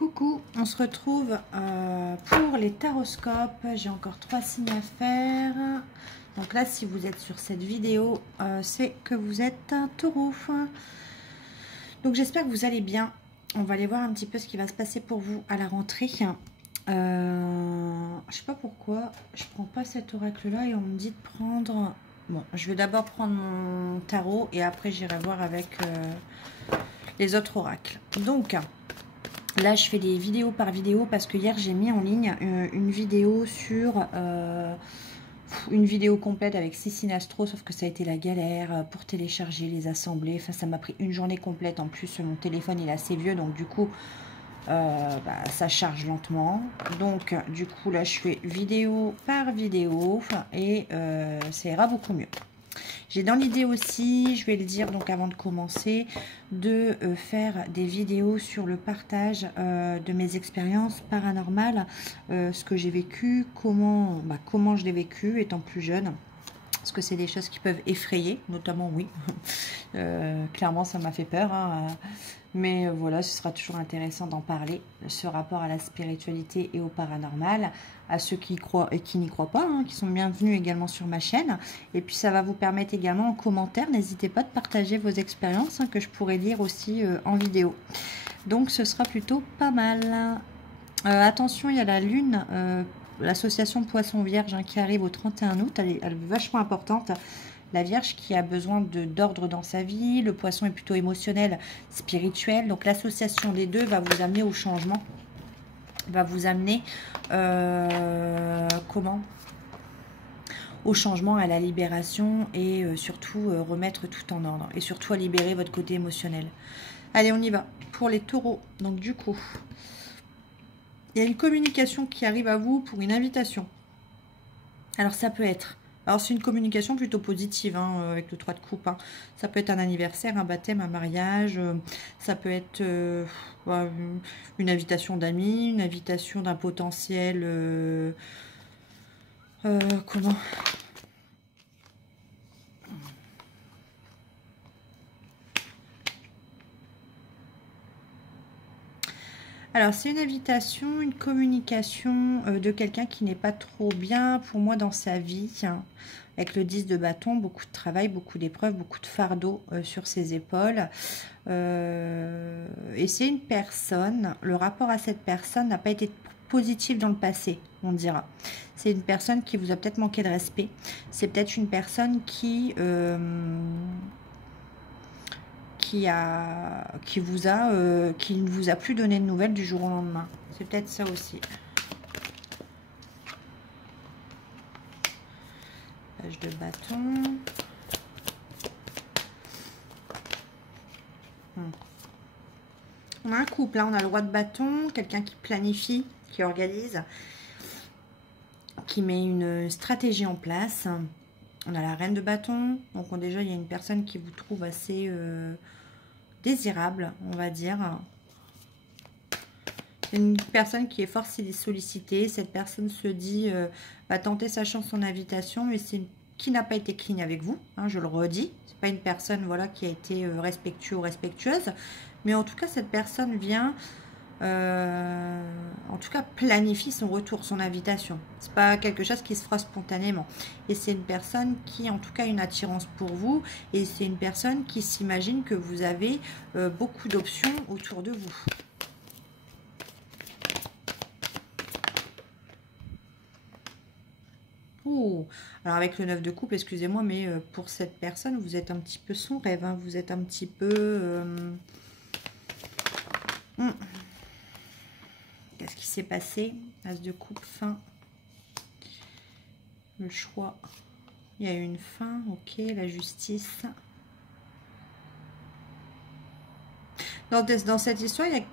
Coucou, on se retrouve pour les taroscopes. J'ai encore 3 signes à faire. Donc là, si vous êtes sur cette vidéo, c'est que vous êtes un taureau. Donc j'espère que vous allez bien. On va aller voir un petit peu ce qui va se passer pour vous à la rentrée. Je sais pas pourquoi je prends pas cet oracle-là et on me dit de prendre... Bon, je vais d'abord prendre mon tarot et après j'irai voir avec les autres oracles. Donc... Là, je fais des vidéos par vidéo parce que hier, j'ai mis en ligne une vidéo sur... une vidéo complète avec 6 signes astro, sauf que ça a été la galère pour télécharger, les assembler. Enfin, ça m'a pris une journée complète. En plus, mon téléphone, il est assez vieux, donc du coup, ça charge lentement. Donc, du coup, là, je fais vidéo par vidéo et ça ira beaucoup mieux. J'ai dans l'idée aussi, je vais le dire donc avant de commencer, de faire des vidéos sur le partage de mes expériences paranormales, ce que j'ai vécu, comment je l'ai vécu étant plus jeune. Parce que c'est des choses qui peuvent effrayer, notamment oui. Clairement, ça m'a fait peur. Hein. Mais voilà, ce sera toujours intéressant d'en parler. Ce rapport à la spiritualité et au paranormal. À ceux qui y croient et qui n'y croient pas, hein, qui sont bienvenus également sur ma chaîne. Et puis ça va vous permettre également en commentaire, n'hésitez pas de partager vos expériences, hein, que je pourrais lire aussi en vidéo. Donc ce sera plutôt pas mal. Attention, il y a la lune... l'association Poisson Vierge hein, qui arrive au 31 août, elle est vachement importante. La Vierge qui a besoin d'ordre dans sa vie, le Poisson est plutôt émotionnel, spirituel. Donc l'association des deux va vous amener au changement, va vous amener au changement, à la libération et surtout remettre tout en ordre et surtout à libérer votre côté émotionnel. Allez, on y va pour les taureaux. Donc du coup... il y a une communication qui arrive à vous pour une invitation. Alors ça peut être... alors c'est une communication plutôt positive hein, avec le 3 de coupe. Hein. Ça peut être un anniversaire, un baptême, un mariage. Ça peut être une invitation d'amis, une invitation d'un potentiel... comment... alors, c'est une invitation, une communication de quelqu'un qui n'est pas trop bien pour moi dans sa vie. Hein, avec le 10 de bâton, beaucoup de travail, beaucoup d'épreuves, beaucoup de fardeau sur ses épaules. Et c'est une personne, le rapport à cette personne n'a pas été positif dans le passé, on dira. C'est une personne qui vous a peut-être manqué de respect. C'est peut-être une personne qui ne vous a plus donné de nouvelles du jour au lendemain. C'est peut-être ça aussi. Page de bâton. On a un couple, là on a le roi de bâton, quelqu'un qui planifie, qui organise, qui met une stratégie en place. On a la reine de bâton, donc déjà il y a une personne qui vous trouve assez... désirable, on va dire. C'est une personne qui est fort sollicitée. Cette personne se dit va tenter sa chance en invitation, mais c'est qui n'a pas été clean avec vous. Hein, je le redis. C'est pas une personne voilà qui a été respectueux ou respectueuse, mais en tout cas cette personne vient. En tout cas planifie son retour, son invitation. C'est pas quelque chose qui se fera spontanément. Et c'est une personne qui en tout cas a une attirance pour vous. Et c'est une personne qui s'imagine que vous avez beaucoup d'options autour de vous. Oh, alors avec le 9 de coupe, excusez-moi, mais pour cette personne, vous êtes un petit peu son rêve. Hein, vous êtes un petit peu... Qu'est-ce qui s'est passé? As de coupe, fin. Le choix. Il y a eu une fin, ok. La justice. Dans cette histoire, il y a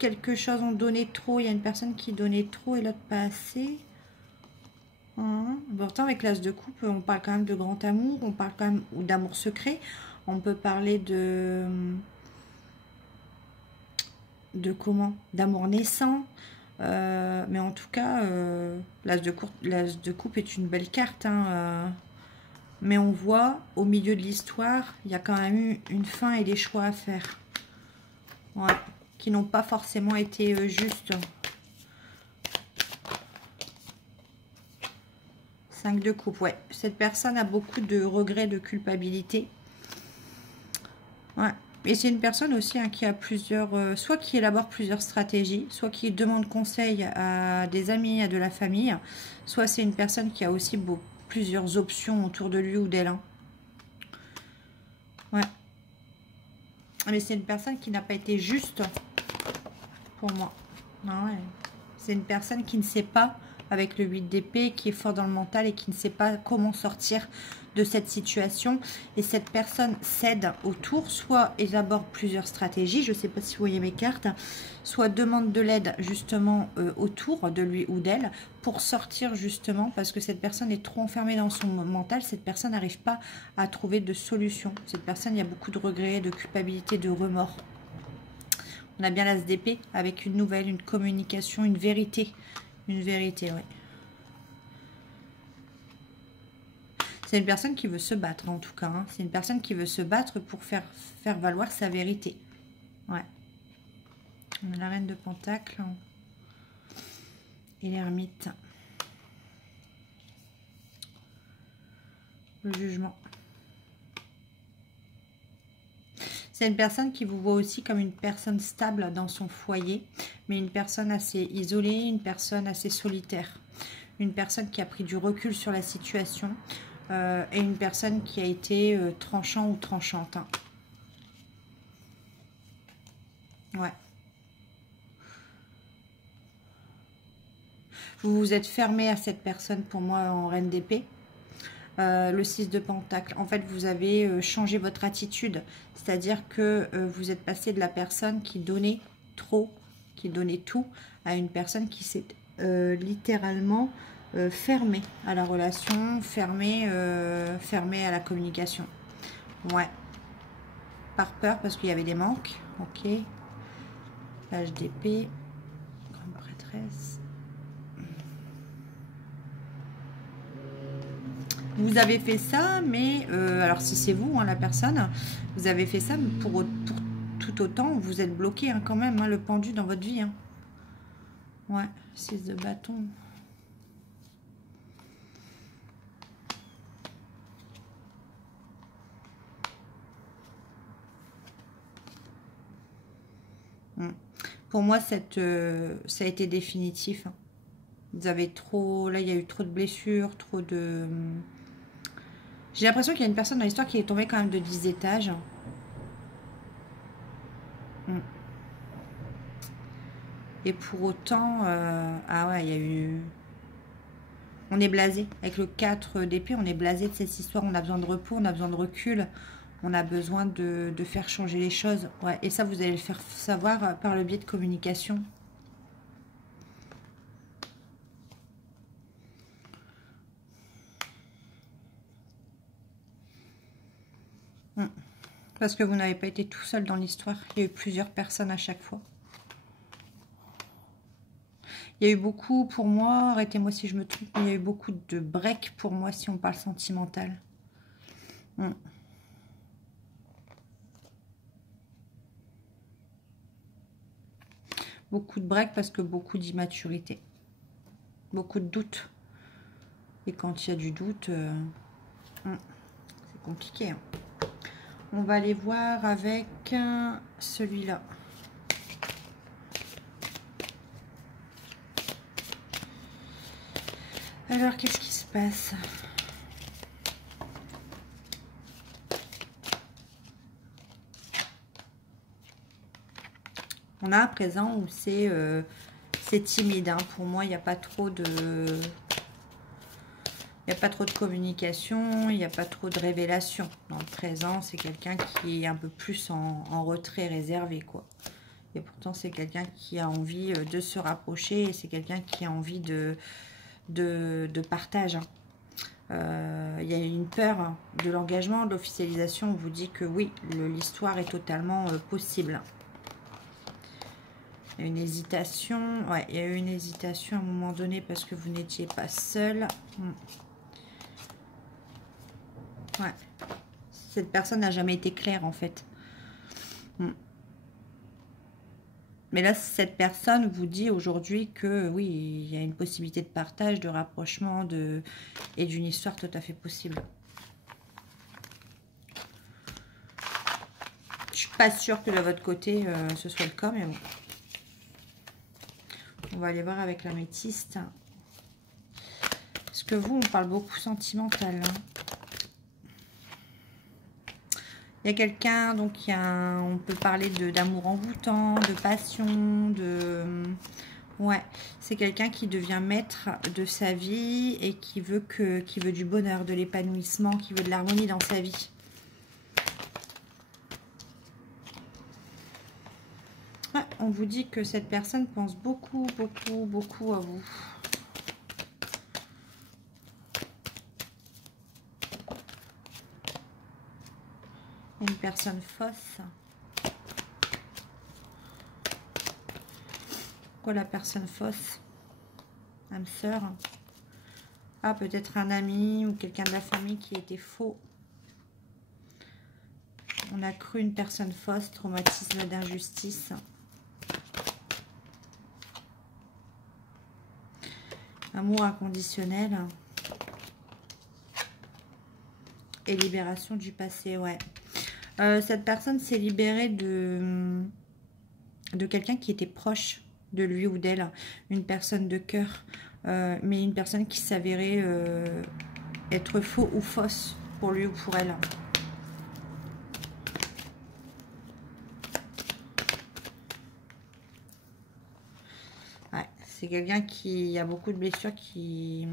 quelque chose, on donnait trop. Il y a une personne qui donnait trop et l'autre pas assez. Pourtant, avec l'as de coupe, on parle quand même de grand amour. On parle quand même d'amour secret. On peut parler de comment? D'amour naissant. Mais en tout cas, l'as de coupe est une belle carte. Hein, mais on voit, au milieu de l'histoire, il y a quand même eu une fin et des choix à faire. Ouais. qui n'ont pas forcément été justes. 5 de coupe, ouais. Cette personne a beaucoup de regrets, de culpabilité. Ouais. Et c'est une personne aussi qui a plusieurs... soit qui élabore plusieurs stratégies, soit qui demande conseil à des amis, à de la famille. Soit c'est une personne qui a aussi plusieurs options autour de lui ou d'elle. Hein. Ouais. Mais c'est une personne qui n'a pas été juste pour moi. Ouais. C'est une personne qui ne sait pas, avec le 8 d'épée, qui est fort dans le mental et qui ne sait pas comment sortir de cette situation. Et cette personne cède autour, soit élabore plusieurs stratégies, je ne sais pas si vous voyez mes cartes, soit demande de l'aide justement autour de lui ou d'elle pour sortir justement, parce que cette personne est trop enfermée dans son mental, cette personne n'arrive pas à trouver de solution. Cette personne, il y a beaucoup de regrets, de culpabilité, de remords. On a bien l'as d'épée avec une nouvelle, une communication, une vérité. Une vérité, oui. C'est une personne qui veut se battre, en tout cas. Hein. C'est une personne qui veut se battre pour faire valoir sa vérité. Ouais. On a la reine de Pentacle. Et l'ermite. Le jugement. C'est une personne qui vous voit aussi comme une personne stable dans son foyer, mais une personne assez isolée, une personne assez solitaire. Une personne qui a pris du recul sur la situation et une personne qui a été tranchant ou tranchante. Hein. Ouais. Vous vous êtes fermé à cette personne pour moi en reine d'épée. Le 6 de Pentacle. En fait, vous avez changé votre attitude. C'est-à-dire que vous êtes passé de la personne qui donnait trop, qui donnait tout, à une personne qui s'est littéralement fermée à la relation, fermée à la communication. Ouais. Par peur, parce qu'il y avait des manques. Ok. L'âge d'épée. Grande prêtresse. Vous avez fait ça, mais... alors, si c'est vous, hein, la personne, vous avez fait ça pour tout autant, vous êtes bloqué hein, quand même, hein, le pendu dans votre vie. Hein. Ouais, 6 de bâton. Pour moi, ça a été définitif. Hein. Vous avez trop... Là, il y a eu trop de blessures, trop de... J'ai l'impression qu'il y a une personne dans l'histoire qui est tombée quand même de 10 étages. Et pour autant... ah ouais, il y a eu... On est blasé. Avec le 4 d'épée, on est blasé de cette histoire. On a besoin de repos, on a besoin de recul. On a besoin de faire changer les choses. Ouais. Et ça, vous allez le faire savoir par le biais de communication. Parce que vous n'avez pas été tout seul dans l'histoire. Il y a eu plusieurs personnes à chaque fois. Il y a eu beaucoup, pour moi, arrêtez-moi si je me trompe, il y a eu beaucoup de breaks pour moi si on parle sentimental. Beaucoup de breaks parce que beaucoup d'immaturité. Beaucoup de doutes. Et quand il y a du doute, c'est compliqué. Hein. On va aller voir avec celui-là. Alors, qu'est-ce qui se passe? On a un présent où c'est timide. Hein. Pour moi, il n'y a pas trop de... Il n'y a pas trop de communication, il n'y a pas trop de révélation. Dans le présent, c'est quelqu'un qui est un peu plus en retrait, réservé, quoi. Et pourtant, c'est quelqu'un qui a envie de se rapprocher. Et c'est quelqu'un qui a envie de partage. Hein. Il y a une peur de l'engagement, de l'officialisation. On vous dit que oui, l'histoire est totalement possible. Il y a une hésitation. Ouais, il y a eu une hésitation à un moment donné parce que vous n'étiez pas seul. Ouais. Cette personne n'a jamais été claire en fait. Mais là, cette personne vous dit aujourd'hui que oui, il y a une possibilité de partage, de rapprochement et d'une histoire tout à fait possible. Je suis pas sûre que de votre côté, ce soit le cas, mais bon. On va aller voir avec la métiste. Parce que vous, on parle beaucoup sentimental. Hein. Il y a quelqu'un, donc on peut parler d'amour envoûtant, de passion, ouais, c'est quelqu'un qui devient maître de sa vie et qui veut du bonheur, de l'épanouissement, qui veut de l'harmonie dans sa vie. Ouais, on vous dit que cette personne pense beaucoup, beaucoup, beaucoup à vous. Une personne fausse. Pourquoi la personne fausse? Âme sœur. Ah, peut-être un ami ou quelqu'un de la famille qui était faux. On a cru une personne fausse, traumatisme d'injustice. Amour inconditionnel. Et libération du passé, ouais. Cette personne s'est libérée de quelqu'un qui était proche de lui ou d'elle. Une personne de cœur. Mais une personne qui s'avérait être faux ou fausse pour lui ou pour elle. Ouais, c'est quelqu'un qui a beaucoup de blessures, qui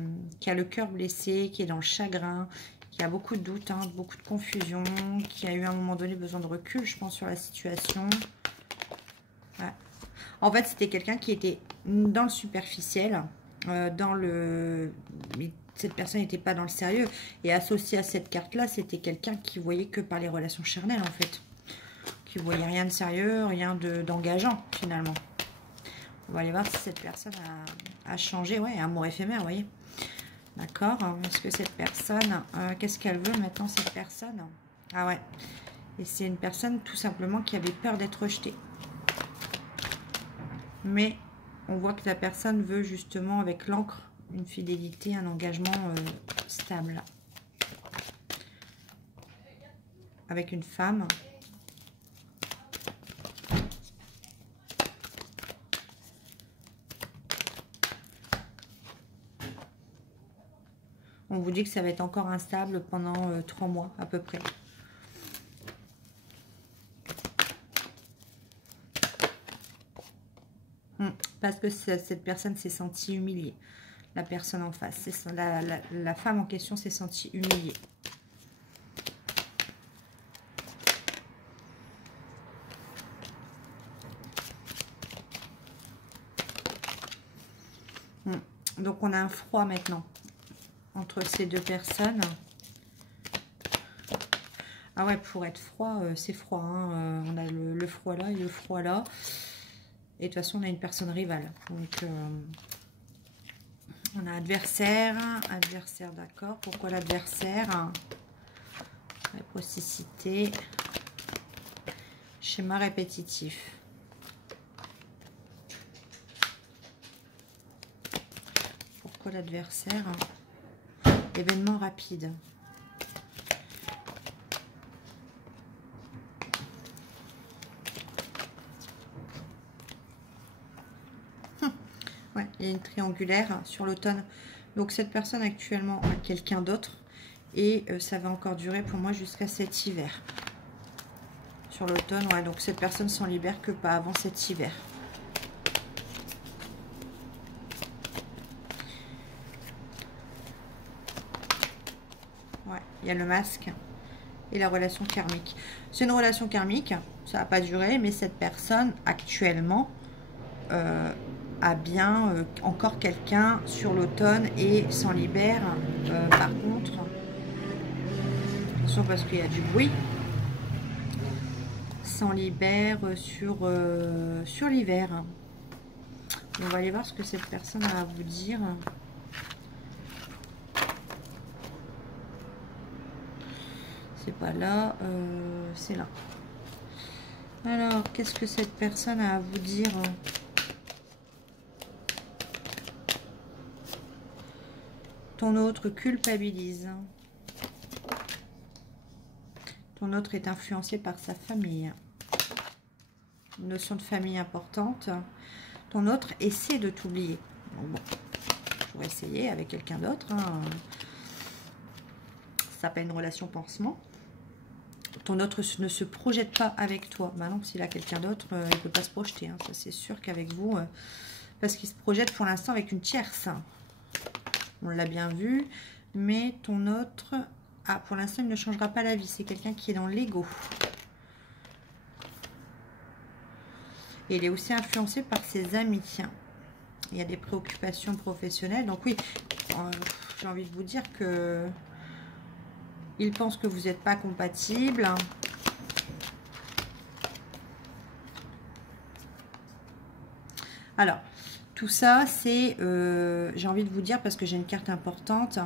a le cœur blessé, qui est dans le chagrin, qui a beaucoup de doutes, hein, beaucoup de confusion, qui a eu à un moment donné besoin de recul, je pense, sur la situation. Ouais. En fait, c'était quelqu'un qui était dans le superficiel, cette personne n'était pas dans le sérieux. Et associé à cette carte-là, c'était quelqu'un qui voyait que par les relations charnelles, en fait. Qui voyait rien de sérieux, rien d'engageant, finalement. On va aller voir si cette personne a changé. Ouais, amour éphémère, vous voyez. D'accord. Est-ce que cette personne... qu'est-ce qu'elle veut maintenant, cette personne? Ah ouais. Et c'est une personne, tout simplement, qui avait peur d'être rejetée. Mais on voit que la personne veut, justement, avec l'encre, une fidélité, un engagement stable. Avec une femme. On vous dit que ça va être encore instable pendant 3 mois à peu près. Parce que cette personne s'est sentie humiliée. La personne en face. La femme en question s'est sentie humiliée. Donc on a un froid maintenant entre ces deux personnes. Ah ouais, pour être froid, c'est froid. Hein. On a le froid là et le froid là. Et de toute façon, on a une personne rivale. Donc, on a adversaire. Adversaire, d'accord. Pourquoi l'adversaire? Réciprocité. Schéma répétitif. Pourquoi l'adversaire? Événement rapide. Ouais, il y a une triangulaire sur l'automne. Donc cette personne actuellement a quelqu'un d'autre. Et ça va encore durer pour moi jusqu'à cet hiver. Sur l'automne, ouais. Donc cette personne s'en libère que pas avant cet hiver. Ouais, il y a le masque et la relation karmique. C'est une relation karmique, ça va pas durer, mais cette personne actuellement a bien encore quelqu'un sur l'automne et s'en libère. Par contre, attention parce qu'il y a du bruit, s'en libère sur l'hiver. On va aller voir ce que cette personne a à vous dire. C'est pas là, c'est là. Alors, qu'est-ce que cette personne a à vous dire? Ton autre culpabilise. Ton autre est influencé par sa famille. Une notion de famille importante. Ton autre essaie de t'oublier. Bon, je pourrais essayer avec quelqu'un d'autre. Hein. Ça s'appelle une relation pansement. Ton autre ne se projette pas avec toi. Bah non, s'il a quelqu'un d'autre, il ne peut pas se projeter. Hein. Ça, c'est sûr qu'avec vous, parce qu'il se projette pour l'instant avec une tierce. On l'a bien vu. Mais ton autre, ah, pour l'instant, il ne changera pas la vie. C'est quelqu'un qui est dans l'ego. Et il est aussi influencé par ses amis. Il y a des préoccupations professionnelles. Donc oui, j'ai envie de vous dire que il pense que vous n'êtes pas compatibles. Alors, tout ça, c'est, j'ai envie de vous dire, parce que j'ai une carte importante,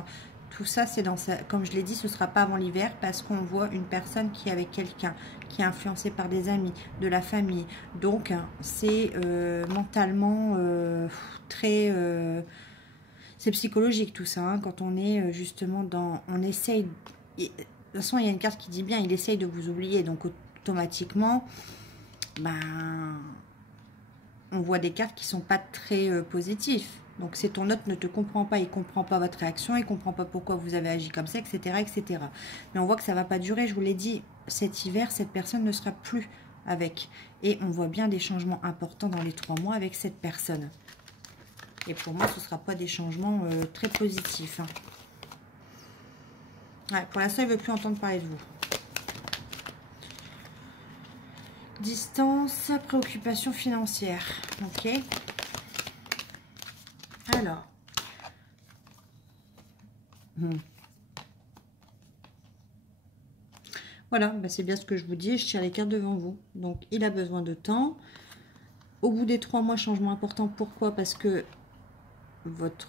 tout ça, c'est dans sa, comme je l'ai dit, ce ne sera pas avant l'hiver, parce qu'on voit une personne qui est avec quelqu'un, qui est influencée par des amis, de la famille. Donc, c'est mentalement très... c'est psychologique tout ça, hein, quand on est justement dans... On essaye... De toute façon, il y a une carte qui dit bien, il essaye de vous oublier, donc automatiquement, ben... on voit des cartes qui sont pas très positives. Donc, c'est ton autre ne te comprend pas, il comprend pas votre réaction, il comprend pas pourquoi vous avez agi comme ça, etc., etc. Mais on voit que ça va pas durer. Je vous l'ai dit, cet hiver, cette personne ne sera plus avec. Et on voit bien des changements importants dans les 3 mois avec cette personne. Et pour moi, ce ne sera pas des changements très positifs. Hein. Ouais, pour l'instant, il ne veut plus entendre parler de vous. Distance, préoccupation financière. Ok. Alors. Voilà, bah c'est bien ce que je vous dis. Je tire les cartes devant vous. Donc, il a besoin de temps. Au bout des 3 mois, changement important. Pourquoi? Parce que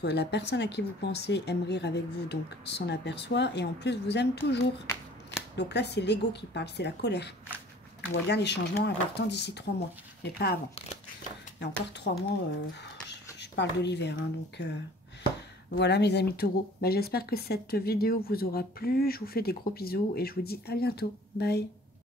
la personne à qui vous pensez aime rire avec vous, donc s'en aperçoit. Et en plus, vous aime toujours. Donc là, c'est l'ego qui parle, c'est la colère. On voit bien les changements importants d'ici 3 mois, mais pas avant. Et encore 3 mois, je parle de l'hiver. Hein, donc voilà mes amis taureaux. Bah, j'espère que cette vidéo vous aura plu. Je vous fais des gros bisous et je vous dis à bientôt. Bye.